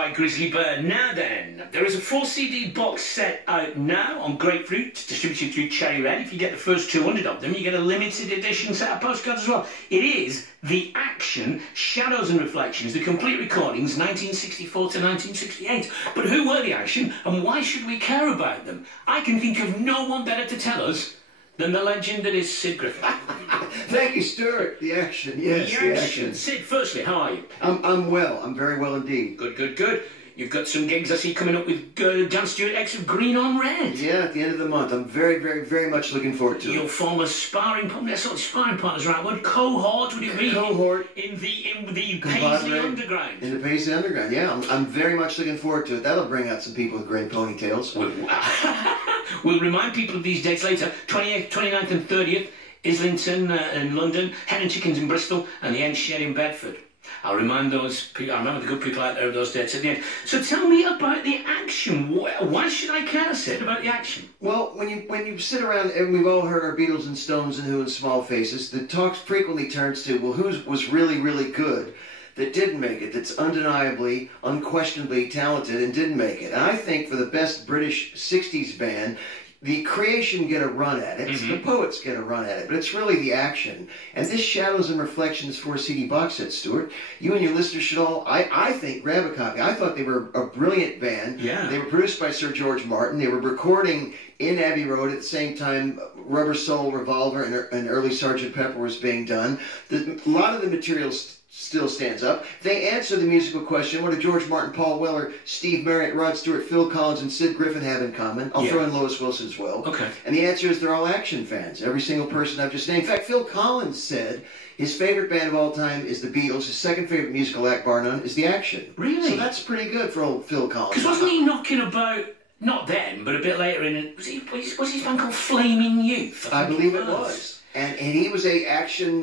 By Grizzly Bear. Now then, there is a 4-CD box set out now on Grapefruit, distributed through Cherry Red. If you get the first 200 of them, you get a limited edition set of postcards as well. It is The Action, Shadows and Reflections, the complete recordings, 1964 to 1968. But who were The Action, and why should we care about them? I can think of no one better to tell us than the legend that is Sid Griffin. Thank you, Stuart. The Action, yes, the action. Sid, firstly, how are you? I'm well. I'm very well indeed. Good, good, good. You've got some gigs I see coming up with Dan Stewart X of Green on Red. Yeah, at the end of the month. I'm very, very, very much looking forward to it. You'll form a sparring partner. That's not sparring partner's right word. Cohort, would it be? Cohort. In the Paisley Underground. In the Paisley Underground, yeah. I'm very much looking forward to it. That'll bring out some people with great ponytails. We'll remind people of these dates later. 28th, 29th and 30th, Islington in London, Hen and Chickens in Bristol, and the End Shed in Bedford. I'll remind those people, I remember the good people out there of those dates at the end. So tell me about The Action. Why should I care, Sid, about The Action? Well, when you sit around, and we've all heard our Beatles and Stones and Who and Small Faces, the talk frequently turns to, well, who was really, really good that didn't make it, that's undeniably, unquestionably talented and didn't make it. And I think for the best British 60s band, the creation get a run at it, the poets get a run at it, but it's really The Action. And this Shadows and Reflections 4-CD box set, Stuart, you and your listeners should all, I think, grab a copy. I thought they were a brilliant band. Yeah. They were produced by Sir George Martin. They were recording in Abbey Road at the same time Rubber Soul, Revolver, and early Sgt. Pepper was being done. A lot of the materials still stands up. They answer the musical question, what do George Martin, Paul Weller, Steve Marriott, Rod Stewart, Phil Collins, and Sid Griffin have in common? I'll throw in Lois Wilson as well. Okay. And the answer is they're all Action fans. Every single person I've just named. In fact, Phil Collins said his favorite band of all time is the Beatles. His second favorite musical act, bar none, is The Action. Really? So that's pretty good for old Phil Collins. Because wasn't he knocking about, not then, but a bit later in, was his band called Flaming Youth? I believe it was. And he was a Action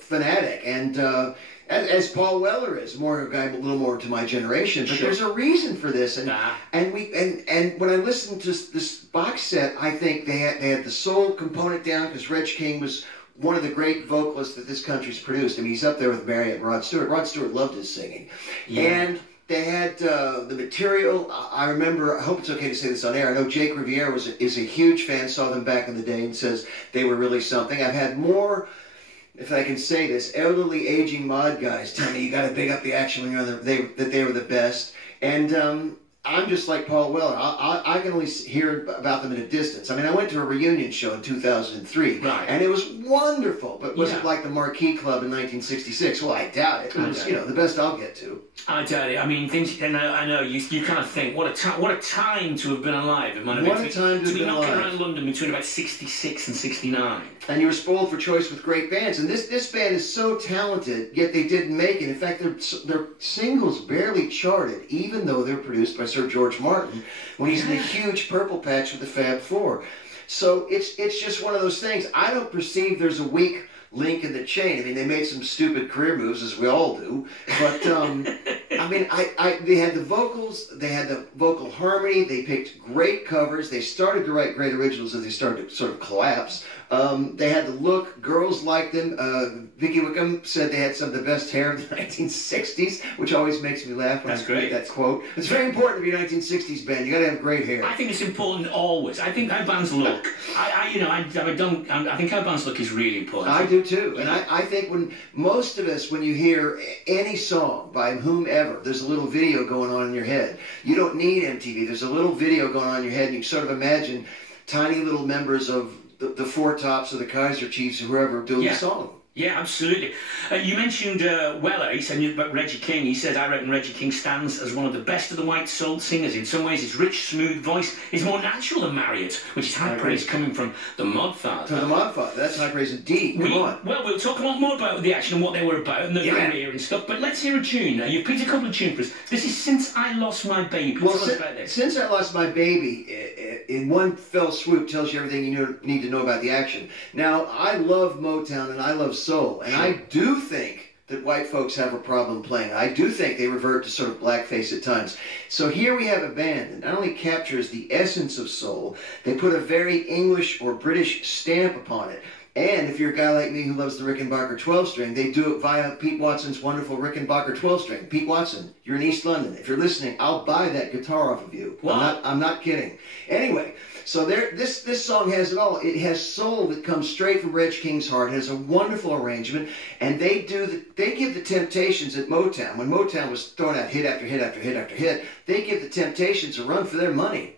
fanatic, and as Paul Weller is, more a guy a little more to my generation, but there's a reason for this, and when I listened to this box set, I think they had the soul component down because Reg King was one of the great vocalists that this country's produced. I mean, he's up there with Marriott and Rod Stewart. Rod Stewart loved his singing, and they had the material. I remember, I hope it's okay to say this on air, I know Jake Riviere is a huge fan, saw them back in the day and says they were really something. I've had more, if I can say this, elderly, aging mod guys tell me you got to big up The Action when you're on that they were the best. And I'm just like Paul Weller. I can only hear about them at a distance. I mean, I went to a reunion show in 2003, and it was wonderful. But was it like the Marquee Club in 1966? Well, I doubt it. It was, the best I'll get to. I doubt it. I mean, things. I know. You kind of think, what a time to have been alive. It might have what been a time to have been alive. Knocking around London between about 66 and 69. And you were spoiled for choice with great bands. And this band is so talented, yet they didn't make it. In fact, their singles barely charted, even though they're produced by Sir George Martin when he's in the huge purple patch with the Fab Four. So it's just one of those things. I don't perceive there's a weak link in the chain. I mean, they made some stupid career moves, as we all do. But, I mean, they had the vocals, they had the vocal harmony, they picked great covers, they started to write great originals as they started to sort of collapse. They had the look, girls liked them. Vicky Wickham said they had some of the best hair of the 1960s, which always makes me laugh when I read that quote. It's very important to be a 1960s band. You got to have great hair. I think it's important always. I think how bands look. I think how bands look is really important. I do too, and I think when most of us, when you hear any song by whomever, there's a little video going on in your head. You don't need MTV. There's a little video going on in your head, and you sort of imagine tiny little members of the Four Tops or the Kaiser Chiefs or whoever doing the song. Yeah, absolutely. You mentioned Weller. He said about Reggie King. He said, I reckon Reggie King stands as one of the best of the white soul singers. In some ways, his rich, smooth voice is more natural than Marriott, which is high praise coming from the Modfather. So the Modfather, that's high praise indeed. Come on. Well, we'll talk a lot more about The Action and what they were about and the career and stuff, but let's hear a tune. You've picked a couple of tunes for us. This is Since I Lost My Baby. Well, tell us about this. Since I Lost My Baby, in one fell swoop, tells you everything you need to know about The Action. Now, I love Motown and I love soul, and I do think that white folks have a problem playing. I do think they revert to sort of blackface at times. So here we have a band that not only captures the essence of soul, they put a very English or British stamp upon it. And if you're a guy like me who loves the Rickenbacker 12-string, they do it via Pete Watson's wonderful Rickenbacker 12-string. Pete Watson, you're in East London. If you're listening, I'll buy that guitar off of you. What? I'm not kidding. Anyway, so this song has it all. It has soul that comes straight from Reg King's heart. It has a wonderful arrangement, and they give the Temptations at Motown. When Motown was throwing out hit after hit after hit after hit, they give the Temptations a run for their money.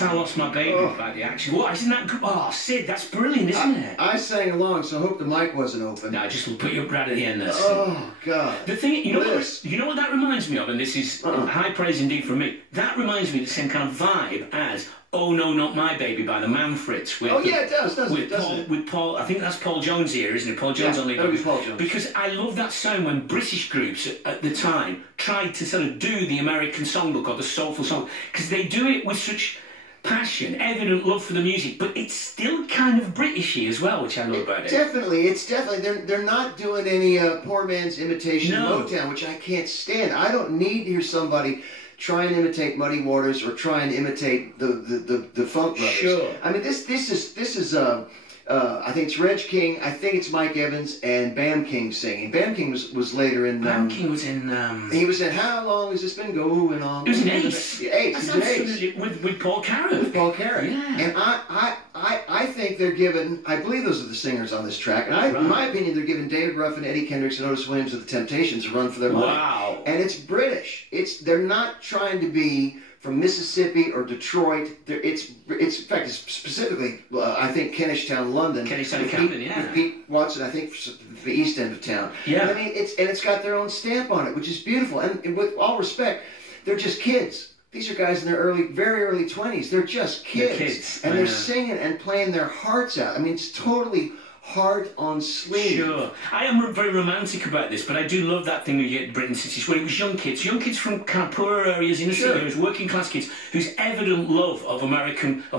I Lost My Baby by the Action. What, isn't that good? Oh, Sid, that's brilliant, isn't it? I sang along, so I hope the mic wasn't open. No, just put you up right at the end there, Sid. Oh, God. The thing, you know what that reminds me of, and this is high praise indeed from me, that reminds me of the same kind of vibe as Oh No, Not My Baby by the Manfreds. Oh, yeah, it does, doesn't it? With Paul, I think that's Paul Jones here, isn't it? Paul Jones on the that would be Paul Jones. Because I love that sound when British groups at the time tried to sort of do the American songbook or the soulful song, because they do it with such passion, evident love for the music, but it's still kind of Britishy as well, which I love about it. It's definitely. They're not doing any poor man's imitation of Motown, which I can't stand. I don't need to hear somebody try and imitate Muddy Waters or try and imitate the Funk Brothers. Sure. I mean, this is I think it's Reg King, I think it's Mike Evans, and Bam King singing. Bam King was later in... Bam King was in... He was in How Long Has This Been Going On? He was in Ace. Ace. That's absolutely... With Paul Carrick. With Paul Carrick. Yeah. And I think they're given... I believe those are the singers on this track. And in my opinion, they're giving David Ruffin, Eddie Kendricks, and Otis Williams of the Temptations a run for their money. Wow. And it's British. They're not trying to be from Mississippi or Detroit. It's in fact, it's specifically, I think, Kennishtown, London. Kennishtown, Camden, yeah. With Pete Watson, I think, the east end of town. Yeah. I mean, it's got their own stamp on it, which is beautiful. And with all respect, they're just kids. These are guys in their very early 20s. They're just kids. They're kids. And they're singing and playing their hearts out. I mean, it's totally heart on sleeve. Sure. I am very romantic about this, but I do love that thing we get in Britain cities where it was young kids from kind of poorer areas, inner city areas, working class kids, whose evident love of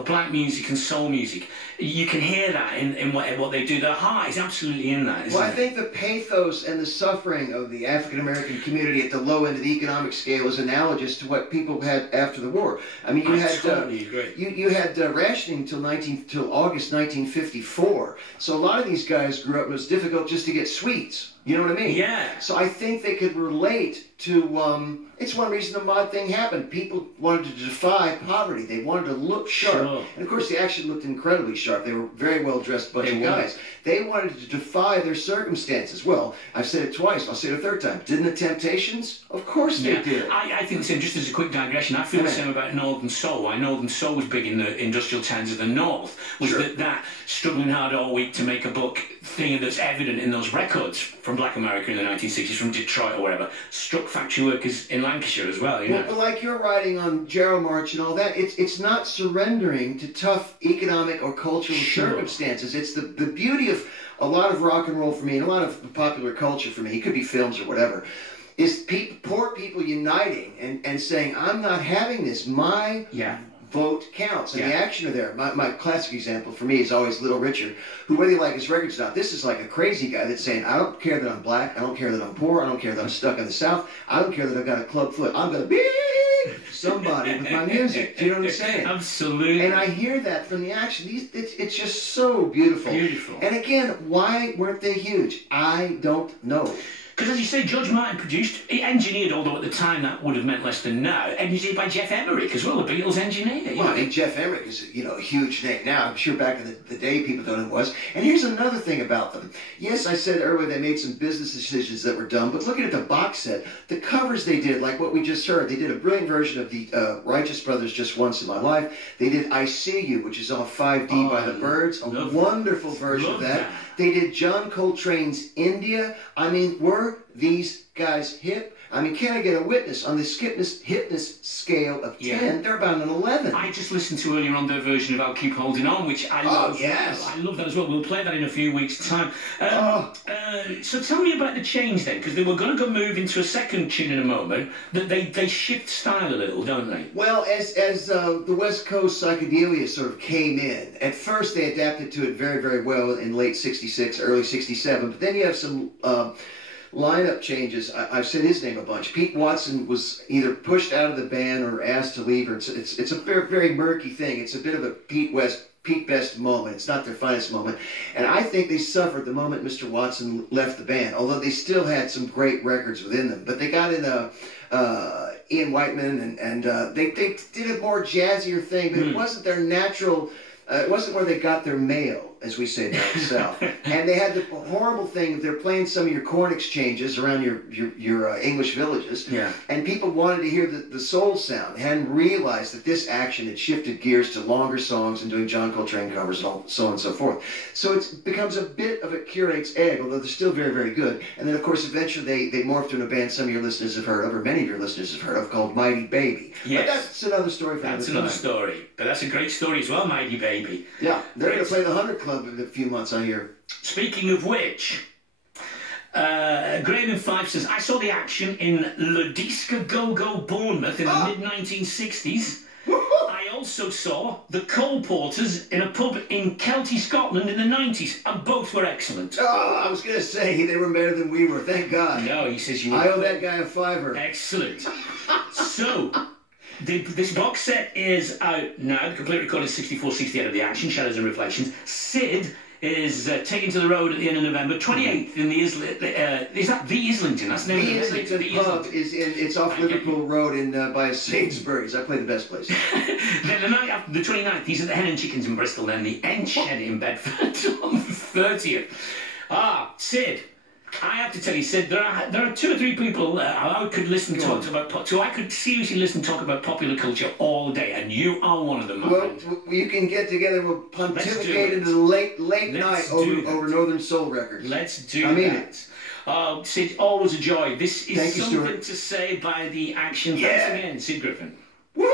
black music and soul music. You can hear that in what they do. Their heart is absolutely in that, isn't I it? think the pathos and the suffering of the African American community at the low end of the economic scale is analogous to what people had after the war. I mean, you had rationing till August 1954. So a lot of these guys grew up and it was difficult just to get sweets. You know what I mean? Yeah. So I think they could relate to, it's one reason the mod thing happened. People wanted to defy poverty. They wanted to look sharp. Sure. And of course, they actually looked incredibly sharp. They were very well-dressed bunch of guys. They wanted to defy their circumstances. Well, I've said it twice. I'll say it a third time. Didn't the Temptations? Of course they did. I think the same. Just as a quick digression, I feel the same about Northern Soul. Why Northern Soul was big in the industrial towns of the North was that struggling hard all week to make a buck thing that's evident in those records from Black America in the 1960s, from Detroit or wherever, struck factory workers in Lancashire as well. You know? Well, like you're writing on Gerald March and all that, it's not surrendering to tough economic or cultural circumstances. It's the beauty of a lot of rock and roll for me, and a lot of popular culture for me, it could be films or whatever, is poor people uniting and saying, I'm not having this. My vote counts, and the action are there. My classic example for me is always Little Richard, who, whether you like his records or not, this is like a crazy guy that's saying, I don't care that I'm black, I don't care that I'm poor, I don't care that I'm stuck in the South, I don't care that I've got a club foot, I'm going to be somebody with my music. Do you know what I'm saying? Absolutely. And I hear that from the action. It's just so beautiful. Beautiful. And again, why weren't they huge? I don't know. Because, as you say, George Martin produced, he engineered, although at the time that would have meant less than now, engineered by Jeff Emerick as well, the Beatles engineer. Well, I mean, Jeff Emerick is, a huge name now. I'm sure back in the day people thought it was. And here's another thing about them. Yes, I said earlier they made some business decisions that were dumb, but looking at the box set, the covers they did, like what we just heard, they did a brilliant version of the Righteous Brothers, Just Once in My Life. They did I See You, which is off 5D by the Byrds, a wonderful version of that. They did John Coltrane's India. I mean, were these guys hip? I mean, can I get a witness on this hipness scale of 10? They're about an 11. I just listened to earlier on their version of I'll Keep Holding On, which I love. Oh, yes. I love that as well. We'll play that in a few weeks' time. So tell me about the change then, because they were going to go move into a second tune in a moment, that they shift style a little, don't they? Well, as the West Coast psychedelia sort of came in, at first they adapted to it very, very well in late 66, early 67, but then you have some lineup changes. I've said his name a bunch. Pete Watson was either pushed out of the band or asked to leave. Or it's a very, very murky thing. It's a bit of a Pete Best moment. It's not their finest moment. And I think they suffered the moment Mr. Watson left the band, although they still had some great records within them. But they got in Ian Whiteman, and they did a more jazzier thing, but it wasn't their natural... it wasn't where they got their mail, as we say down south. And they had the horrible thing, they're playing some of your corn exchanges around your English villages, and people wanted to hear the soul sound. They hadn't realized that this action had shifted gears to longer songs and doing John Coltrane covers and so on and so forth. So it becomes a bit of a curate's egg, although they're still very, very good. And then, of course, eventually they morphed into a band some of your listeners have heard of, or many of your listeners have heard of, called Mighty Baby. Yes. But that's another story for That's another another story. But that's a great story as well, Mighty Baby. Yeah, they're going to play the 100 Club in a few months, I hear. Speaking of which, Graham in Fife says, I saw the action in Ludiska Go-Go Bournemouth in the mid-1960s. I also saw the Cole Porters in a pub in Kelty, Scotland in the 90s, and both were excellent. Oh, I was going to say they were better than we were, thank God. No, he says you were. I owe that guy a $5. Excellent. So... This box set is out now. The complete recording is 64-68 of the action, Shadows and Reflections. Sid is taken to the road at the end of November. 28th in the is that the Islington? That's the name of the Islington pub is it's off Liverpool Road by Sainsbury's. I play the best place. Then the night after, the 29th, he's at the Hen and Chickens in Bristol. Then the Enchen in Bedford on the 30th. Sid. I have to tell you, Sid, there are 2 or 3 people I could listen to talk about. So I could seriously listen talk about popular culture all day, and you are one of them. My friend. You can get together. We'll pontificate into the late night over Northern Soul records. Let's do that. Sid, always a joy. This is something to say by the action. Yeah. Thanks again, Sid Griffin. Woo!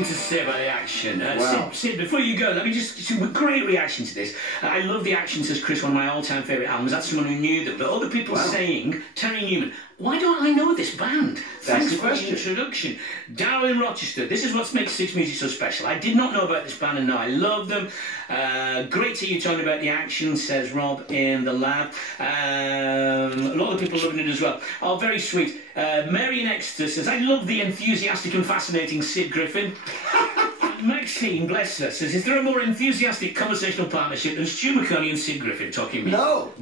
To say about the action. Wow. Sid, before you go, let me just some great reaction to this. I love the action, says Chris, one of my all-time favourite albums. That's someone who knew them. But other people saying, Terry Newman, why don't I know this band? Thanks for the introduction. Darryl in Rochester, this is what makes Six Music so special. I did not know about this band and now I love them. Great to hear you talking about the action, says Rob in the lab. A lot of people loving it as well. Oh, very sweet. Mary in Exeter says, I love the enthusiastic and fascinating Sid Griffin. Maxine, bless her, says, is there a more enthusiastic conversational partnership than Stuart Maconie and Sid Griffin talking me? No.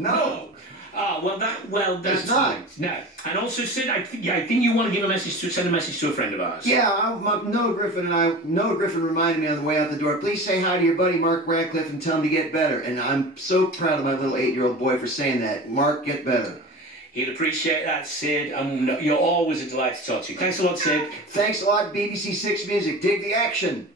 Oh, that's not. No. And also, Sid, I think you want to send a message to a friend of ours. Yeah, Noah Griffin reminded me on the way out the door, please say hi to your buddy Mark Radcliffe and tell him to get better. And I'm so proud of my little 8-year-old boy for saying that. Mark, get better. He'd appreciate that, Sid. You're always a delight to talk to. Thanks a lot, Sid. Thanks a lot, BBC Six Music. Dig the action.